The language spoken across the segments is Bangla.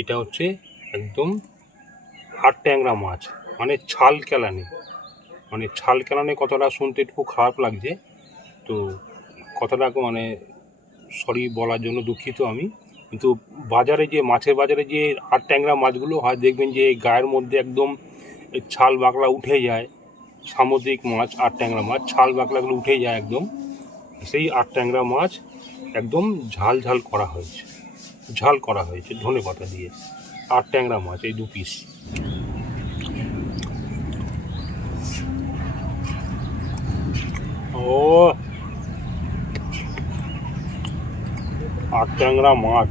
এটা হচ্ছে একদম হাড় ট্যাংরা মাছ, মানে ছাল কেলানি। মানে ছাল কেলানি কথাটা শুনতে একটু খারাপ লাগছে, তো কথাটা মানে সরি বলার জন্য দুঃখিত আমি। কিন্তু বাজারে যে মাছের বাজারে যে হাড় ট্যাংরা মাছগুলো হয়, দেখবেন যে গায়ের মধ্যে একদম ছাল বাকলা উঠে যায়। সামুদ্রিক মাছ আড় ট্যাংরা মাছ, ছাল বাকলাগুলো উঠে যায় একদম। সেই আড় ট্যাংরা মাছ একদম ঝাল ঝাল করা হয়েছে, ঝাল করা হয়েছে ধনে পাতা দিয়ে। আড় ট্যাংরা মাছ এই 2 পিস। ও আড় ট্যাংরা মাছ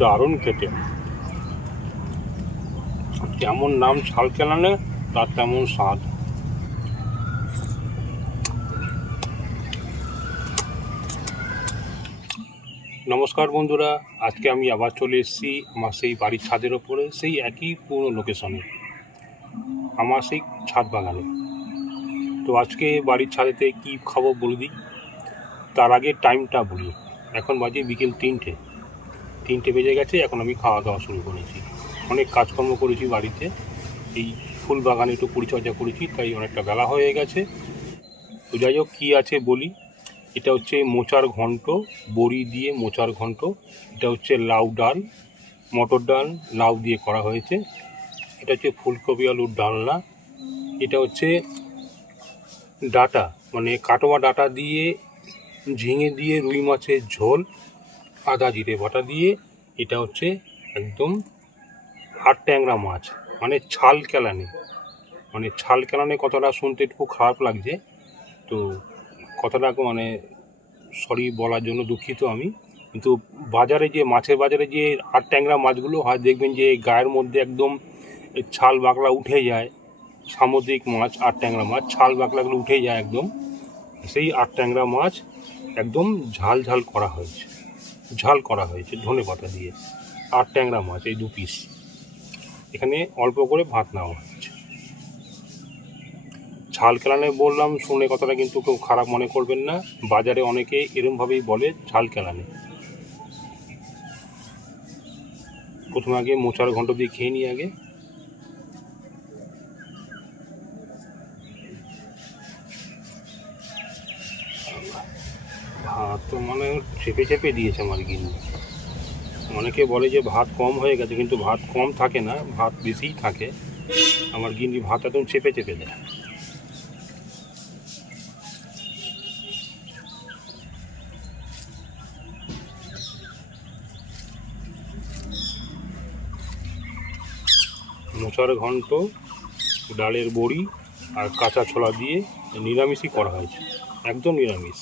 দারুণ খেতে। যেমন নাম ছাল কেলানে, তার তেমন স্বাদ। নমস্কার বন্ধুরা, আজকে আমি আবার চলে এসেছি আমার সেই বাড়ির ছাদের ওপরে, সেই একই পুরনো লোকেশনে, আমার সেই ছাদ বাগানে। তো আজকে বাড়ির ছাদেতে কি খাবো বলে দিই। তার আগে টাইমটা বলি। এখন বাজে বিকেল 3টে বেজে গেছে। এখন আমি খাওয়া দাওয়া শুরু করেছি। অনেক কাজকর্ম করেছি বাড়িতে, এই ফুল বাগানে একটু পরিচর্যা করেছি, তাই অনেকটা বেলা হয়ে গেছে। তো যাই হোক, কী আছে বলি। এটা হচ্ছে মোচার ঘন্ট, বড়ি দিয়ে মোচার ঘন্ট। এটা হচ্ছে লাউ ডাল, মটর ডাল, লাউ দিয়ে করা হয়েছে। এটা হচ্ছে ফুলকপি আলুর ডালনা। এটা হচ্ছে ডাঁটা, মানে কাটোয়া ডাঁটা দিয়ে, ঝিঙে দিয়ে রুই মাছের ঝোল, আদা জিরে বাটা দিয়ে। এটা হচ্ছে একদম হাড় ট্যাংরা মাছ, মানে ছাল কেলানি। মানে ছাল কেলানি কথাটা শুনতে একটু খারাপ লাগছে, তো কথাটা মানে সরি বলার জন্য দুঃখিত আমি। কিন্তু বাজারে যে মাছের বাজারে যে আড় ট্যাংরা মাছগুলো হয়, দেখবেন যে গায়ের মধ্যে একদম ছাল বাকলা উঠে যায়। সামুদ্রিক মাছ আড় ট্যাংরা মাছ, ছাল বাকলাগুলো উঠে যায় একদম। সেই আড় ট্যাংরা মাছ একদম ঝাল ঝাল করা হয়েছে, ঝাল করা হয়েছে ধনে পাতা দিয়ে। আড় ট্যাংরা মাছ এই 2 পিস। এখানে অল্প করে ভাত নেওয়া হচ্ছে। ঝাল কেলানি বললাম শুনে কথাটা কিন্তু কেউ খারাপ মনে করবেন না। বাজারে অনেকে এরমভাবেই বলে ঝাল কেলানি। প্রথমে আগে মোচার ঘন্ট দিয়ে খেয়ে নিই আগে। ভাত তো মানে চেপে চেপে দিয়েছে আমার গিন্নি। অনেকে বলে যে ভাত কম হয়ে গেছে, কিন্তু ভাত কম থাকে না, ভাত বেশিই থাকে। আমার গিন্নি ভাত একদম চেপে চেপে দেয়। মোচার ঘন্ট, ডালের বড়ি আর কাঁচা ছোলা দিয়ে নিরামিষই করা হয়েছে, একদম নিরামিষ।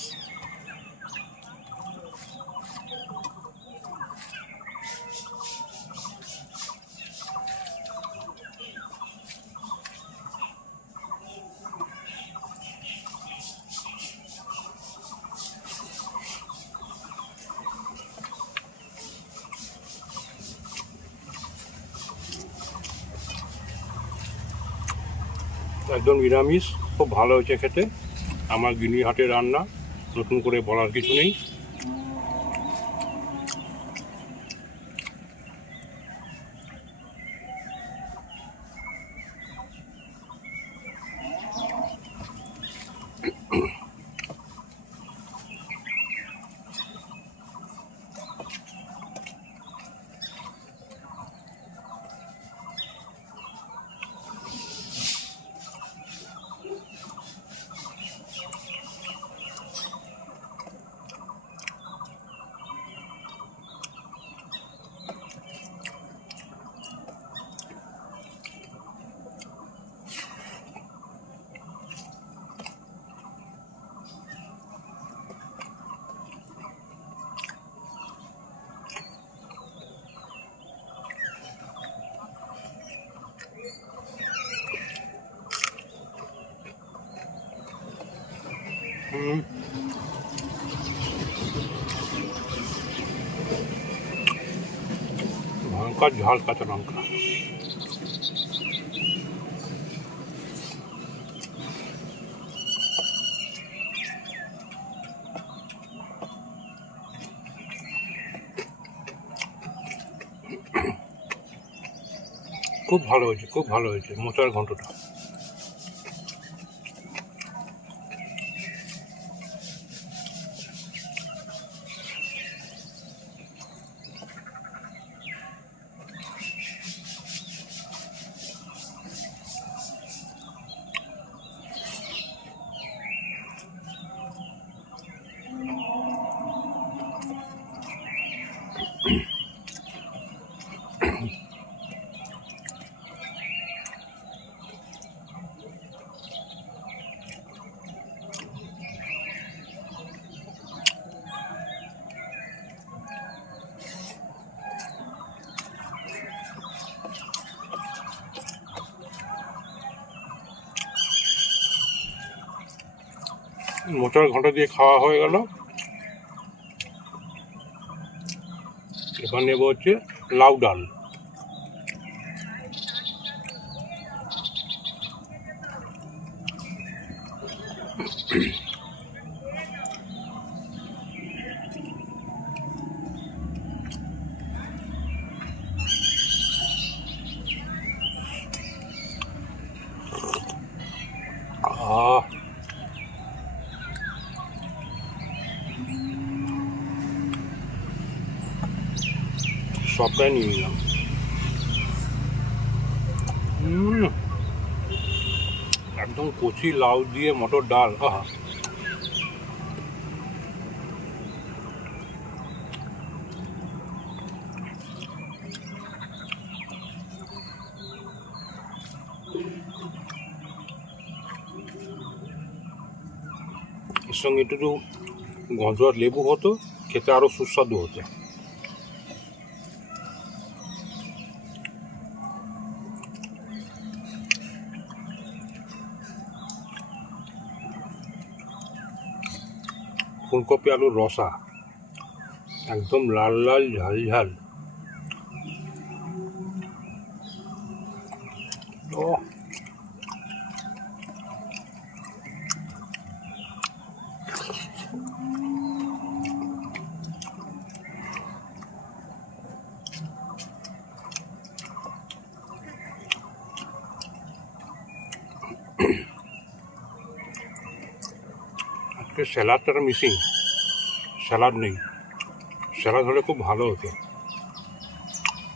একদম নিরামিষ, খুব ভালো হয়েছে খেতে। আমার গিন্নির হাতের রান্না, নতুন করে বলার কিছু নেই। ভয়ঙ্কর ঝাল কাঁচা লঙ্কা। খুব ভালো হয়েছে, খুব ভালো হয়েছে মোচার ঘন্টটা। মোচার ঘন্টা দিয়ে খাওয়া হয়ে গেল। এবার নেব হচ্ছে লাউ ডাল। আহ, সবটাই নিয়ে নিলাম। একদম কচি লাউ দিয়ে মটর ডাল, আহা। এর সঙ্গে একটু গজর লেবু হতো, খেতে আরো সুস্বাদু হতো। ফুলকপি আলুর রসা, একদম লাল লাল ঝাল ঝাল। ও, আজকে স্যালাডটা মিসিং, স্যালাড নেই। স্যালাড হলে খুব ভালো হতো।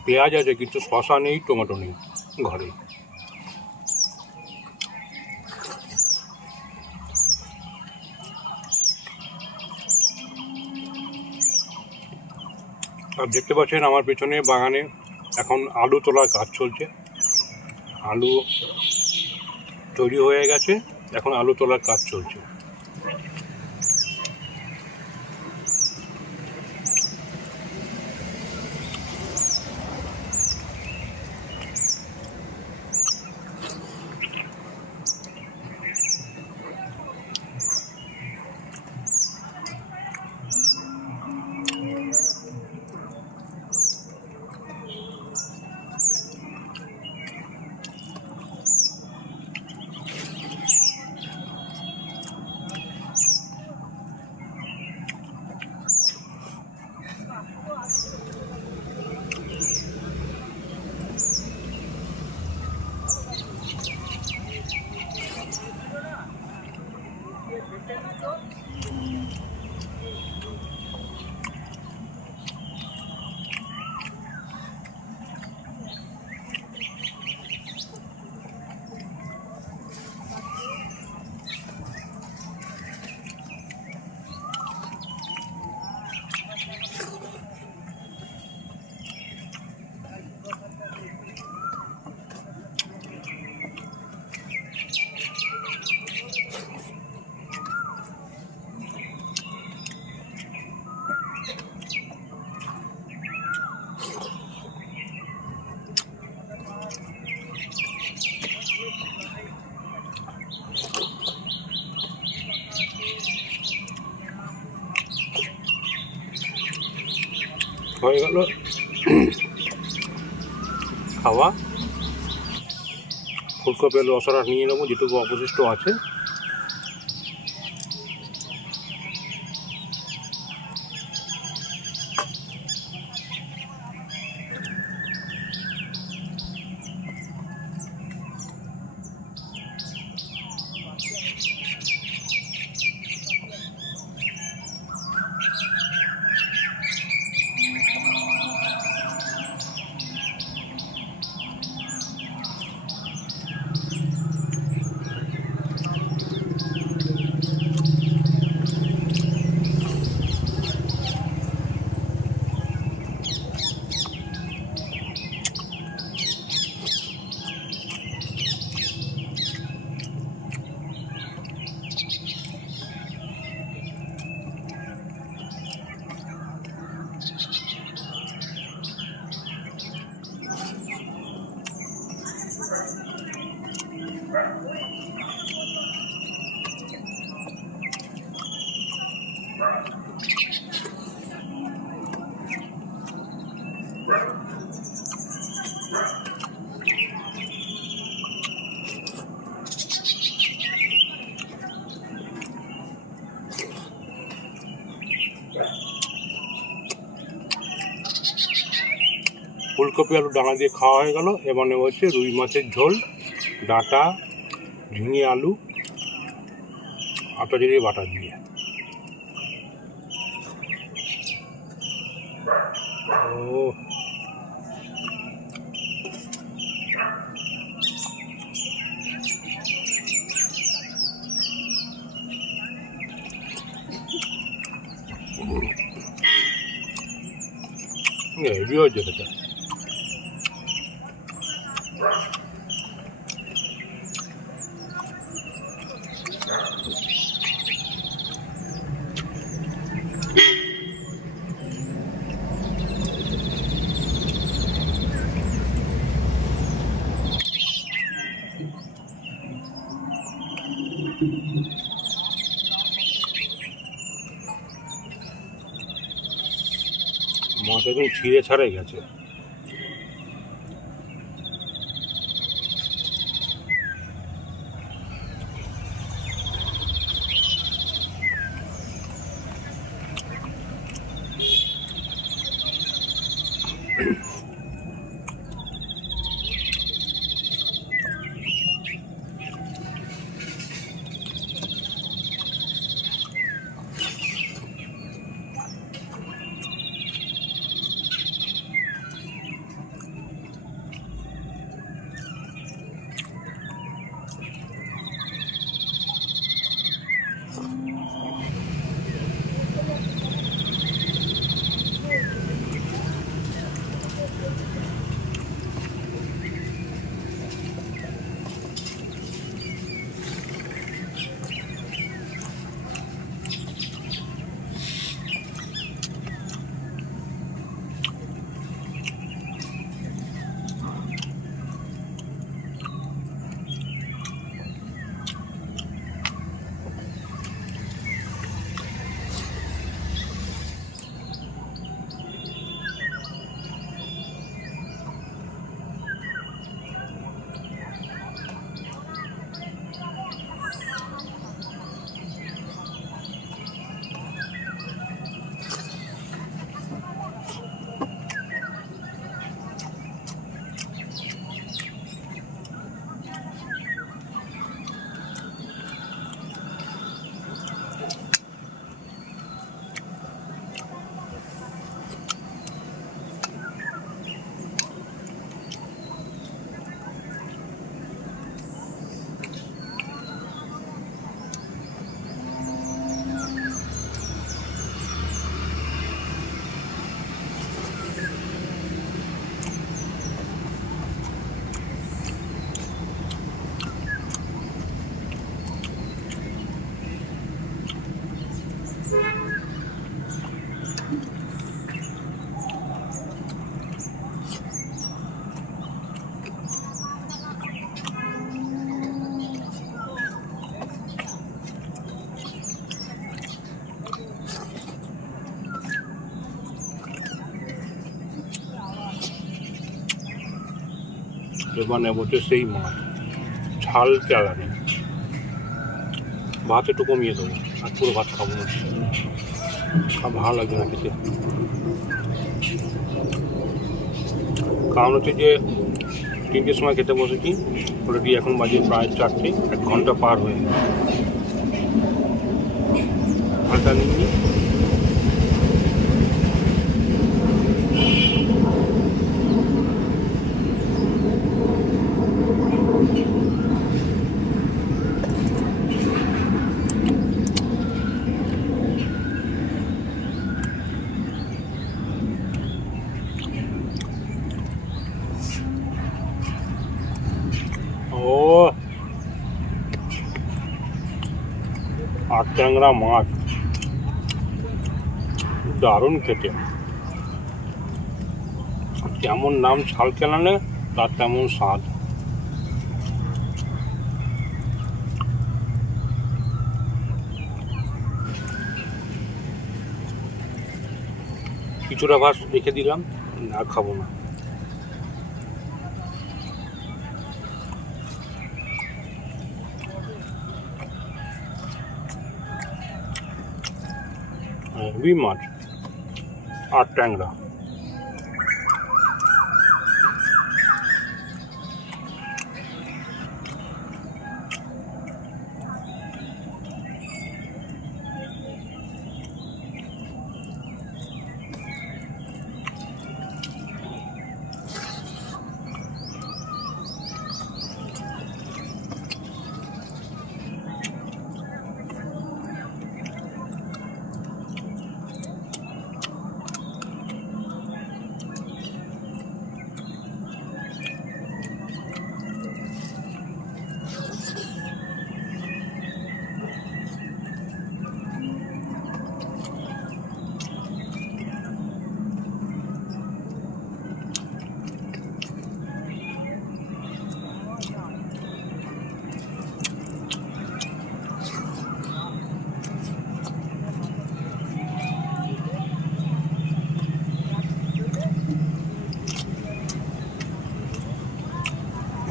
পেঁয়াজ আছে কিন্তু শসা নেই, টমেটো নেই ঘরে। আর দেখতে পাচ্ছেন আমার পেছনে বাগানে এখন আলু তোলার কাজ চলছে। আলু তৈরি হয়ে গেছে, এখন আলু তোলার কাজ চলছে। হয়ে গেল খাওয়া। ফুলকপি আলু রসাটা নিয়ে নেবো যেটুকু অবশিষ্ট আছে। ফুলকপি আলু ডাঙা দিয়ে খাওয়া হয়ে গেল। এবার নেব হচ্ছে রুই মাছের ঝোল, ডাঁটা, ঝিঙে, আলু, আটা জিরে বাটা দিয়ে। ও হেভি হয়েছে সেটা। মাছ একদম ছিঁড়ে ছাড়ে গেছে। এবার নেব হচ্ছে সেই মাছ, ঝাল চালানি। ভাত একটু কমিয়ে দেবো, আর পুরো ভাত খাবো না, আর ভালো লাগবে না খেতে। কারণ হচ্ছে যে 3টের সময় খেতে বসেছি, অলরেডি এখন বাজে প্রায় 4টে, 1 ঘন্টা পার হয়ে গেছে। ভাতটা নিয়ে আর ট্যাংরা মাছ দারুণ খেতে। যেমন নাম ঝাল কেলানে, তার তেমন স্বাদ। কিছুটা ভাত রেখে দিলাম, না, খাবো না। রুই মাছ আর ট্যাংরা।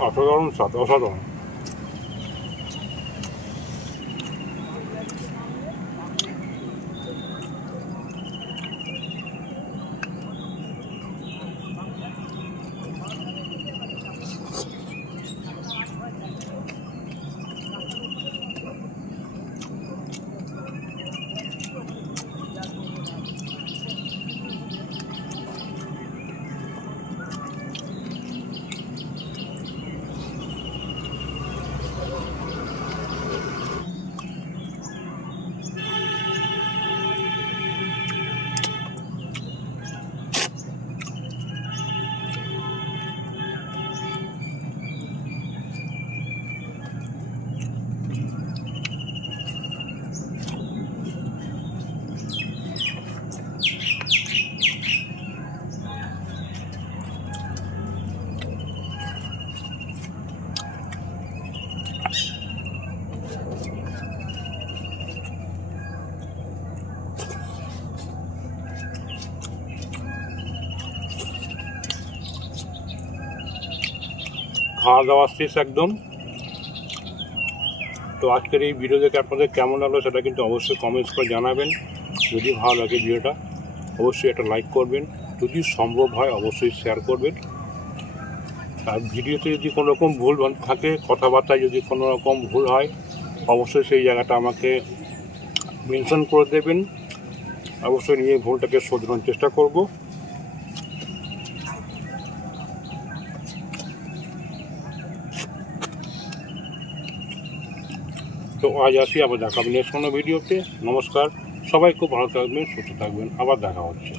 অসাধারণ স্বাদ, অসাধারণ। খাওয়া দাওয়া শেষ একদম। তো আজকের এই ভিডিও দেখে আপনাদের কেমন লাগলো সেটা কিন্তু অবশ্যই কমেন্টস করে জানাবেন। যদি ভালো লাগে ভিডিওটা অবশ্যই একটা লাইক করবেন, যদি সম্ভব হয় অবশ্যই শেয়ার করবেন। আর ভিডিওতে যদি কোনো রকম ভুল থাকে, কথাবার্তায় যদি কোনো রকম ভুল হয় অবশ্যই সেই জায়গাটা আমাকে মেনশন করে দেবেন। অবশ্যই নিয়ে ভুলটাকে শোধরানোর চেষ্টা করব। তো আজ আসি, আবার দেখা হবে নেক্সট কোনো ভিডিওতে। নমস্কার, সবাই খুব ভালো থাকবেন, সুস্থ থাকবেন, আবার দেখা হচ্ছে।